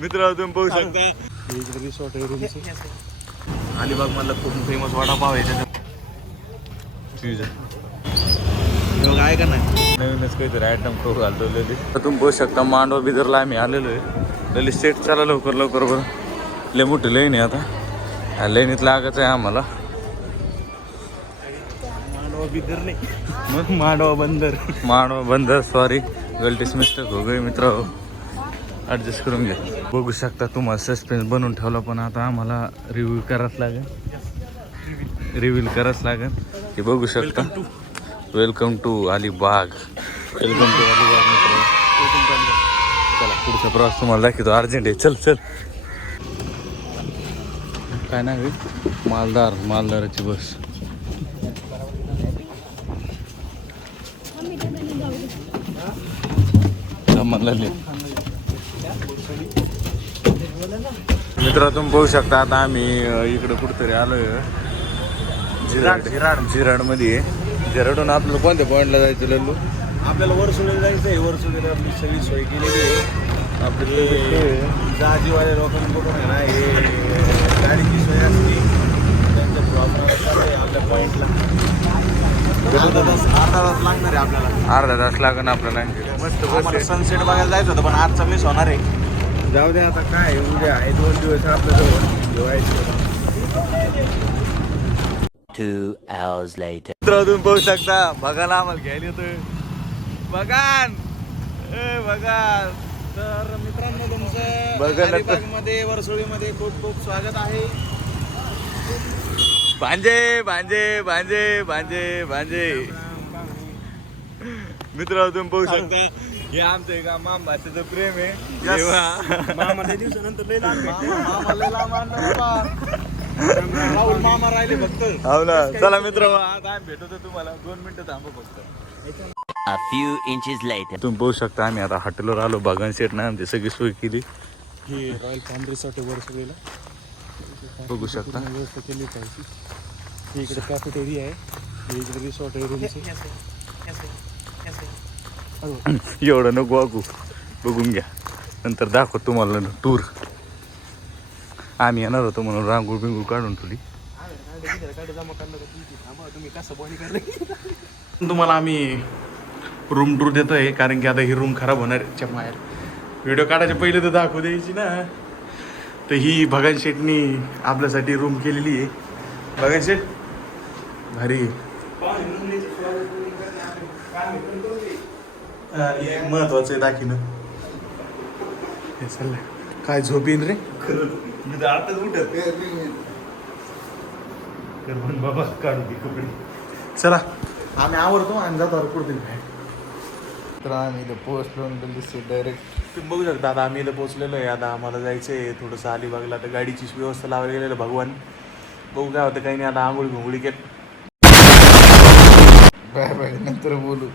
मित्र तुम्ही पाहू शकता रिसॉर्ट आहे रूमचं. अलिबाग मधला खूप फेमस वडापाव आहे त्याच्यात आहे का नाही नवीनच काहीतरी आयटम खूप घालतो ललित. तुम्ही बघू शकता मांडवा बिदरला आम्ही आलेलो आहे. ललित सेट चला लवकर लवकर बरं. लय मोठी लाईन आहे आता. लाईनीत लागायचं आहे आम्हाला. मांडवा बिदर नाही मग मांडवा बंदर सॉरी गलतीच मिस्टेक हो गई मित्र. ॲडजस्ट करून घ्या. बघू शकता तुम्हाला सस्पेन्स बनवून ठेवला पण आता आम्हाला रिव्ह्यू करावंच लागेल. रिव्हील करावंच लागेल. हे बघू शकता. Welcome to Alibaug. Welcome to Alibaug मित्र. चला पुढचा प्रवास तुम्हाला दाखवतो. अर्जंट आहे. चल चल. काय नाव आहे मालदाराची बस. मित्र तुम्ही बघू शकता आता आम्ही इकडे कुठेतरी आलोय. झिराड मध्ये आहे. झिराडून आपल्याला कोणत्या पॉईंटला जायचं लल्लू? आपल्याला वरसुलीला जायचं आहे. वरसुलीला आपली सगळी सोय केलेली आहे. आपली जहाजीवाले लोकांकडून आहे ना हे गाडीची सोय असते. त्यांच्या प्रॉब्लेम आपल्या पॉईंटला अर्धा तास लागणार आहे आपल्याला. अर्धा तास लागेल आपल्याला. मस्त सनसेट बघायला जायचं होतं पण आजचा मिस होणार आहे. जाऊ दे आता काय उद्या आहे 2 दिवस आपल्याजवळ जेवायचं. 2 hours later. मित्र तुम्ही बघू शकता बघायला आम्हाला घ्यायला येतोय. बघान बघा. तर मित्रांनो तुमचं बघा ना. अलिबागमध्ये वरसोळीमध्ये खूप खूप स्वागत आहे. भांजे भांजे भांजे भांजे भांजे. मित्र तुम्ही बघू शकता हे आमचं एका माम भाषेचं प्रेम आहे. मामा लय दिवसानंतर लय लांब भेटले. मामा लय लांब आणलं बाबा. राहुल मामा राहिले फक्त. हो ना. चला मित्र आता आम्ही भेटतो तुम्हाला. 2 मिनिटं थांबा फक्त. A few inches later. तुम्ही बघू शकता आम्ही आता हॉटेलवर आलो. बागान सेट ना आमची सगळी सोय केली. ही रॉयल फार्म रिसॉर्ट वरसोळीला बघू शकता. व्यवस्था केली पाहिजे. इकडे कॅफेटेरिया आहे. इकडे रिसॉर्ट आहे रूमचं. एवढं नको वागू. बघून घ्या नंतर दाखव तुम्हाला टूर. आम्ही येणार होतो म्हणून रांगोळ बिंगूळ काढून ठेवली. तुम्हाला आम्ही रूम टूर देतोय कारण की आता ही रूम खराब होणार आहे. बाहेर व्हिडिओ काढायच्या पहिले तर दाखवू द्यायची ना. तर ही भगन शेटनी आपल्यासाठी रूम केलेली आहे. भगन शेट भारी. एक महत्वाचं आहे दाखीनं. हे चाललंय काय झोपीन रे. आताच उठत बाबा काढू दे कपडे. चला आम्ही आवडतो आणि जातो कुठेतरी बाहेर. तर आम्ही इथं पोहोचलो डायरेक्ट. तुम्ही बघू शकता आता आम्ही इथं पोहोचलेलो आहे. आता आम्हाला जायचं आहे थोडंसं अलिबागला. आता गाडीची व्यवस्था लावायला गेलेलं भगवान. बघू काय होतं काही नाही. आता आंघोळी घोंगळी केली. बाय बाय नंतर बोलू.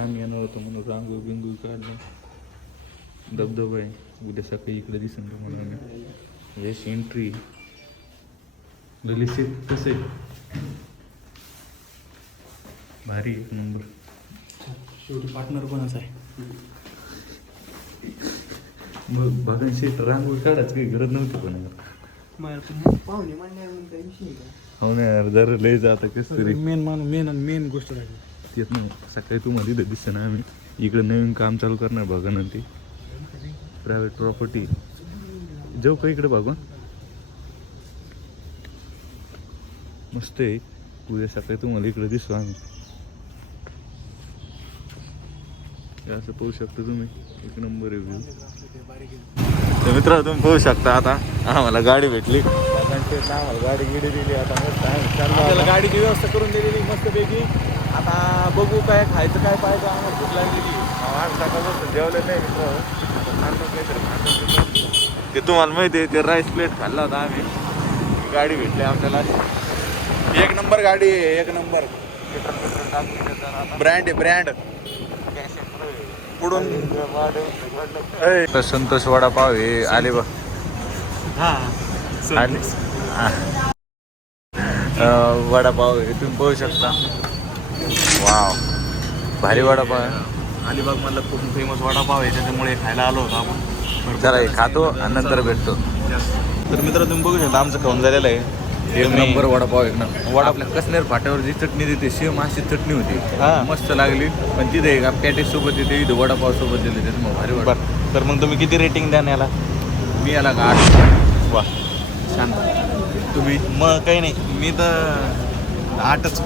आम्ही येणार होतो म्हणून रांगोळी बिंगोळी काढलं. धबधबा आहे. उद्या सकाळी इकडे दिसेल तुम्हाला. यश एंट्री ललित कसं आहे भारी एक नंबर. शेवटी पार्टनर कोणाचा आहे. मग भगन शेट रांगोळी काढायचं काही गरज नव्हती पण. पाहुणे मांडण्यानंतर विषय का. हो ना यार जरा लय जातं कसं तरी. मेन गोष्ट राहिली येत नाही. सकाळी तुम्हाला इथं दिसतं ना आम्ही इकडे नवीन काम चालू करणार भगन. ते प्रायव्हेट प्रॉपर्टी. जाऊ का इकडे बघून. मस्त आहे. उद्या सकाळी तुम्हाला इकडे दिसू आम्ही. असं पाहू शकता तुम्ही. एक नंबर रिव्ह्यू. तर मित्र तुम्ही पाहू शकता आता आम्हाला गाडी भेटली. आम्हाला गाडी गिडी दिली. आता मस्त आपल्याला गाडीची व्यवस्था करून दिलेली मस्तपैकी. आता बघू काय खायचं काय पाहिजे. आम्हाला भूक लागलेली. 8 सकाळपासून जेवलं नाही ते तुम्हाला माहिती आहे. ते राईस प्लेट खाल्ला होता आम्ही. गाडी भेटली आपल्याला. एक नंबर गाडी आहे. एक नंबर ब्रँड आहे. ब्रँड पुढून संतोष वडापाव हे अलिबाग. वडापाव हे तुम्ही पाहू शकता. वाव भारी वडापाव आहे. अलिबाग मधला खूप फेमस वडापाव आहे. त्याच्यामुळे खायला आलो होतो आपण. चला हे खातो आणि नंतर भेटतो. तर मित्र तुम्ही बघू शकता आमचं खाऊन झालेलं आहे. एक नंबर वडापाव एक ना वडा आपल्या कसनेर फाट्यावर जी चटणी देते सेम अशी चटणी होती. हां. मस्त लागली. पण तिथे एका पॅटेज सोबत देते इथं वडापाव सोबत दिले त्याच्यामुळे भारी वाटतं. बरं तर मग तुम्ही किती रेटिंग द्या याला? मी याला 8. वा छान. तुम्ही मग काही नाही मी तर 8च.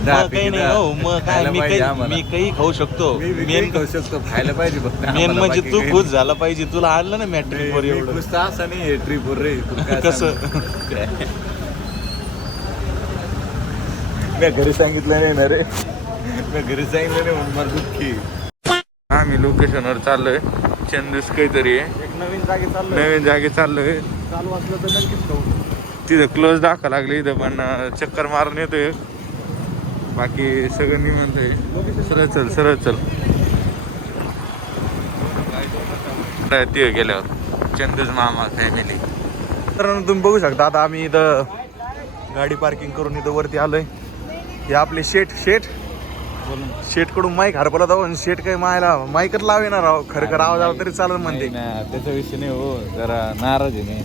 मग काही नाही हो मग काय मी काही खाऊ शकतो. मेन खाऊ शकतो खायला पाहिजे फक्त मेन म्हणजे तू खुश झाला पाहिजे. तुला आणलं ना मॅट्रिक वर एवढं खुश तर असं नाही ट्रिपवर रे. कसं मी घरी सांगितलं नाही ना रे. मी घरी सांगितलं नाही म्हणून मला दुःखी. आम्ही लोकेशनवर चाललोय. चंदूस काहीतरी आहे. एक नवीन जागी चाललो. नवीन जागे चाललोय. चालू असलं तर नक्कीच खाऊ. तिथं क्लोज दाखवा लागले इथं पण चक्कर मारून येतोय. बाकी सगळं मी म्हणतोय सरळ चल ते गेल्यावर चंदूस मामा फॅमिली. तर तुम्ही बघू शकता आता आम्ही इथं गाडी पार्किंग करून इथं वरती आलोय. हे आपले शेटकडून माईक हरपला जाऊ. शेट काही माईकच लावेना राव. खरं आवाज आला तरी चालत म्हणते. त्याचा विषय नाही हो जरा नाराज आहे मी.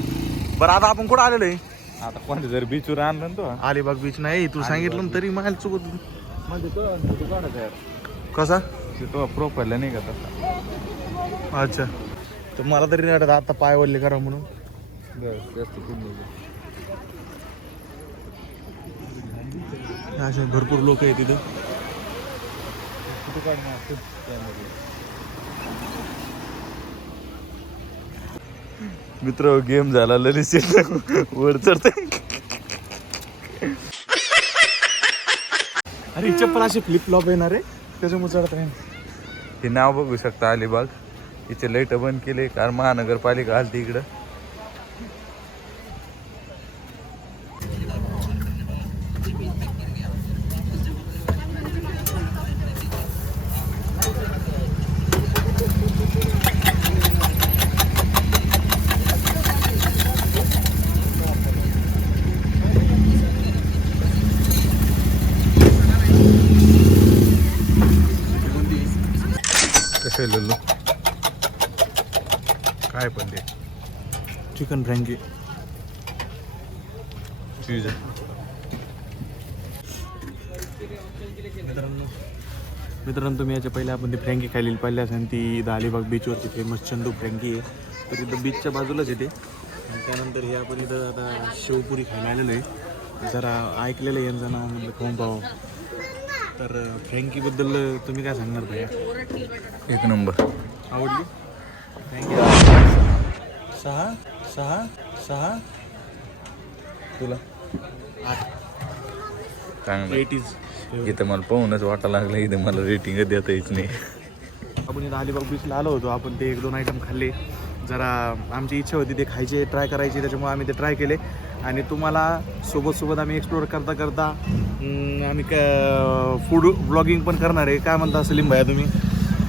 बरं आता आपण कुठं आलेलो आहे? आता कोणत्या जर बीचवर आणलं ना तो अलिबाग बीच नाही तू सांगितलं ना तरी मला चुकत. म्हणजे तो कोणाचा यार कसा तो प्रोफाईल नाही का तसा. अच्छा तर मला तरी नाही वाटत आता पाय वळले करा म्हणून. जास्त असे भरपूर लोक आहेत तिथं. मित्र गेम झाला ललित वर चढते. अरे चप्पल असे फ्लिप फ्लॉप येणार आहे त्याच्यामुळे चढत आहे. हे नाव बघू शकता अलिबाग. इथे लाईट बंद केले कारण महानगरपालिका आलती इकडं. कसे लल्लू काय पण ते चिकन फ्रँकी चीज मित्रांनो तुम्ही याच्या पहिले आपण ती फ्रँकी खाल्लेली पाहिली असेल. ती अलिबाग बीचवरती फेमस चंदू फ्रँकी आहे. तर इथं बीचच्या बाजूलाच येते. आणि त्यानंतर हे आपण इथं आता शेवपुरी खायला आलेलो आहे. जरा ऐकलेलं आहे यांचं नाव म्हटलं खाऊन पाहावं. तर फ्रँकीबद्दल तुम्ही काय सांगणार भैया? एक नंबर. आवडली फ्रँकी? 6 तुला 8 चांगलं 80s. इथं मला पाहूनच वाटायला लागलं. इथं मला रेटिंग देता येत नाही. आपण इथं अलिबाग बीचला आलो होतो. आपण ते 1-2 आयटम खाल्ले. जरा आमची इच्छा होती ते खायचे ट्राय करायचे त्याच्यामुळे आम्ही ते ट्राय केले. आणि तुम्हाला सोबत आम्ही एक्सप्लोअर करता आम्ही फूड ब्लॉगिंग पण करणार आहे. काय म्हणता सलीम भैया तुम्ही?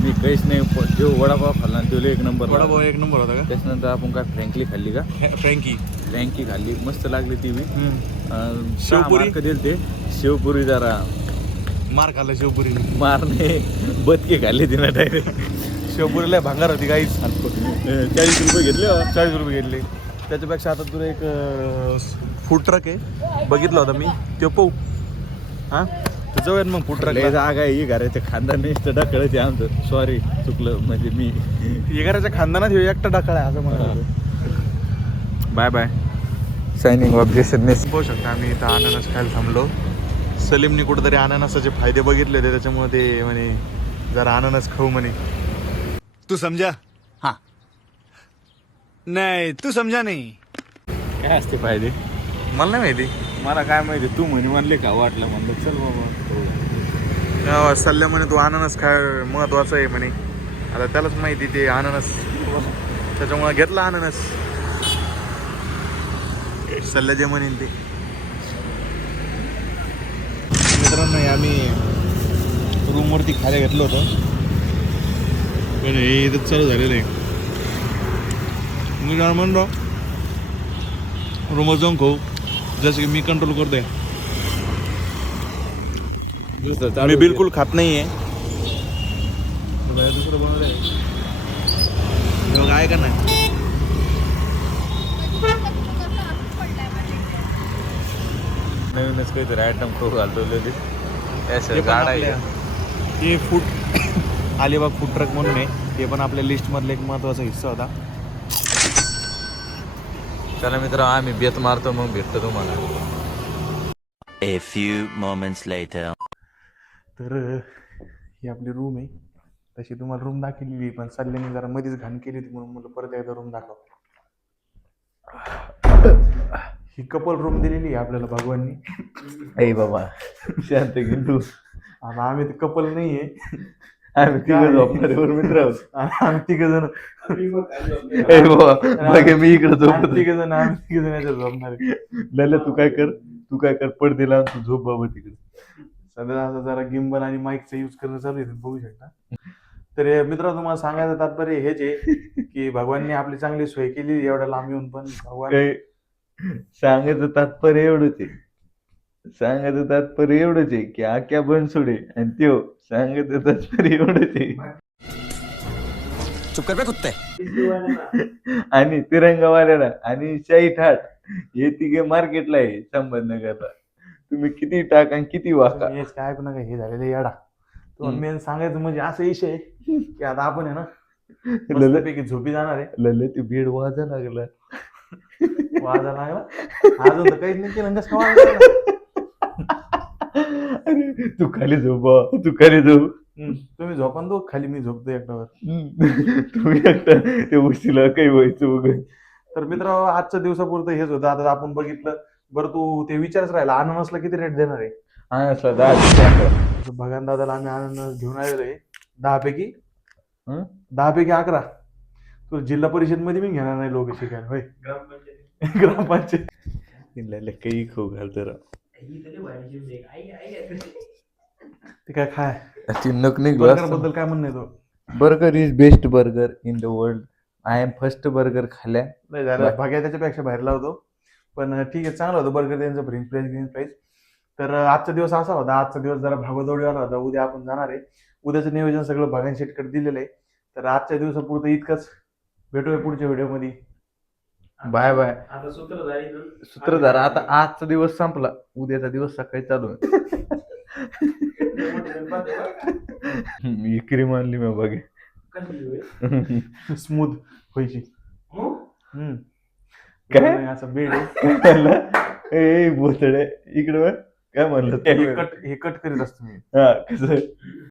मी काहीच नाही. जो वडापाव खाल्ला तो एक नंबर. वडापाव एक नंबर होता का? त्याच्यानंतर आपण काय फ्रँकली खाल्ली का? फ्रँकी खाल्ली मस्त लागली ती बी. शेवपुरी दिल ते शेवपुरी जरा मार खाल्ला. शेवपुरी मारणे बदके खाल्ली तिनं डायरेक्ट. शेवपुरीला भांगार होती काहीच. 40 रुपये घेतले. 40 रुपये घेतले. त्याच्यापेक्षा आता तुला एक फूड ट्रक आहे बघितला होता मी तो पाहू. हां तर जाऊयात मग फूड ट्रक. जागा आहे ही घराच्या खानदान ढकळते आमचं. सॉरी चुकलं म्हणजे मी हे घराच्या खानदानात हे एकटा ढकळ आहे असं म्हणाल. Bye bye signing off Jason. पाहू शकता आम्ही इथं अननस खायला थांबलो. सलीमने कुठेतरी अननसाचे फायदे बघितले होते त्याच्यामुळे ते म्हणे जरा अननस खाऊ म्हणे. तू समझा? हाँ. नहीं तू समझा नहीं. काय असते फायदे मला नाही माहिती. मला काय माहिती. तू म्हणे म्हणले का वाटलं म्हणलं चल बाबा. सल्ल्या म्हणे तू अननस खाय महत्वाचं आहे म्हणे. आता त्यालाच माहिती ते अननस त्याच्यामुळे घेतला अननस. सल्ल्या जे म्हणेल ते. मित्रांनो आम्ही रूमवरती खायला घेतलं होतं पण हे इथंच चालू झालेलं आहे. मी काय म्हणतो रूमवर जाऊन खाऊ जसं की मी कंट्रोल करतोय. मी बिलकुल खात नाही आहे. दुसरं बनवलं आहे काय का नाही. नवीनच काहीतरी आयटम खाऊ घालतो ते त्याशिवाय पण गाडा आपल्या- आहे. हे फूड अलिबाग फूड ट्रक म्हणून आहे, ते पण आपल्या लिस्टमधला एक महत्त्वाचा हिस्सा होता. चला मित्र आम्ही बेत मारतो मग भेटतो तुम्हाला. A few moments later. तर ही आपली रूम आहे. तशी तुम्हाला रूम दाखवलेली पण सल्ल्याने जरा मध्येच घाण केली होती म्हणून मला परत एकदा रूम दाखव. ही कपल रूम दिलेली आहे आपल्याला भगवाननी. ए बाबा शांत घे तू. आता आम्ही कपल नाहीये, आम्ही तिघं झोपणार आहे बरं मित्र. आम्ही तिघ जण ए बाबा बघे मी इकडे झोपतो. तिघ जण याच्यात झोपणार आहे. लल्या तू काय कर पडदेला तू झोप बाबा तिकडे. सध्या आता जरा गिम्बल आणि माईकचा यूज करणं चालू आहे, तुम्ही बघू शकता. तर मित्र तुम्हाला सांगायचं तात्पर्य हेच आहे की भगवानने आपली चांगली सोय केली एवढ्या लांब येऊन, पण भगवान काय सांगायचं तात्पर्य एवढंच आहे की आक्या बनसोडे आणि त्यो सांगायचं तात्पर्य एवढंच आहे. चुप कर बे कुत्ते. आणि तिरंगावाल्याला आणि शाही ठाट हे तिघे मार्केटला आहे संभाजीनगरला. तुम्ही किती टाक आणि किती वाका. हेच काय ऐकू नका, हे झालेलं येडा. तो हम्म. मेन सांगायचं म्हणजे असा विषय आहे की आता आपण आहे ना लले मस्तपैकी झोपी जाणार आहे. लले ते बेड वाजा लागला. वाजा लागला अजून तर काहीच नाही केलं, कसं काय वाजा लागला? अरे तू खाली झोप. तुम्ही झोपा ना, तो खाली मी झोपतो एकटावर. तुम्ही एकटा ते उशीला काही व्हायचं वगैरे. तर मित्र आजच्या दिवसापुरतं हेच होतं. आता आपण बघितलं. बरं तू ते विचारच राहिला, अननसला किती रेट देणार आहे? हा असला 10 भगवान दादाला आम्ही अननस घेऊन आलेलो आहे 10 पैकी हं? 10 पैकी 11. तू जिल्हा परिषद मध्ये मी घेणार नाही लोक शिकायला, होय ग्रामपंचायत. काही खाऊ घालतो राव. ते काय खाय ती नक निघलो बर्गर बद्दल काय म्हणणं आहे तो? Burger is best burger in the world. I am first burger खाल्ल्या. नाही झालं भाग्या त्याच्यापेक्षा बाहेर लावतो, पण ठीक आहे, चांगलं होतं बर्गर त्यांचं. French fries. तर आजचा दिवस असा होता, आजचा दिवस जरा भागदौडीवाला होता. उद्या आपण जाणार आहे, उद्याचं नियोजन सगळं भगवान शेटकडे दिलेलं आहे. तर आजच्या दिवसापुरतं इतकंच. भेटूया पुढच्या व्हिडिओमध्ये. Bye bye. आता सूत्रधार आता आजचा दिवस संपला, उद्याचा दिवस सकाळी चालू आहे. मी क्रीम आणली मी बघे स्मूथ व्हायची. काय असं बेड आहे. ए बोतडे इकडे काय म्हणलं हे कट करीत असतो मी. हा कसं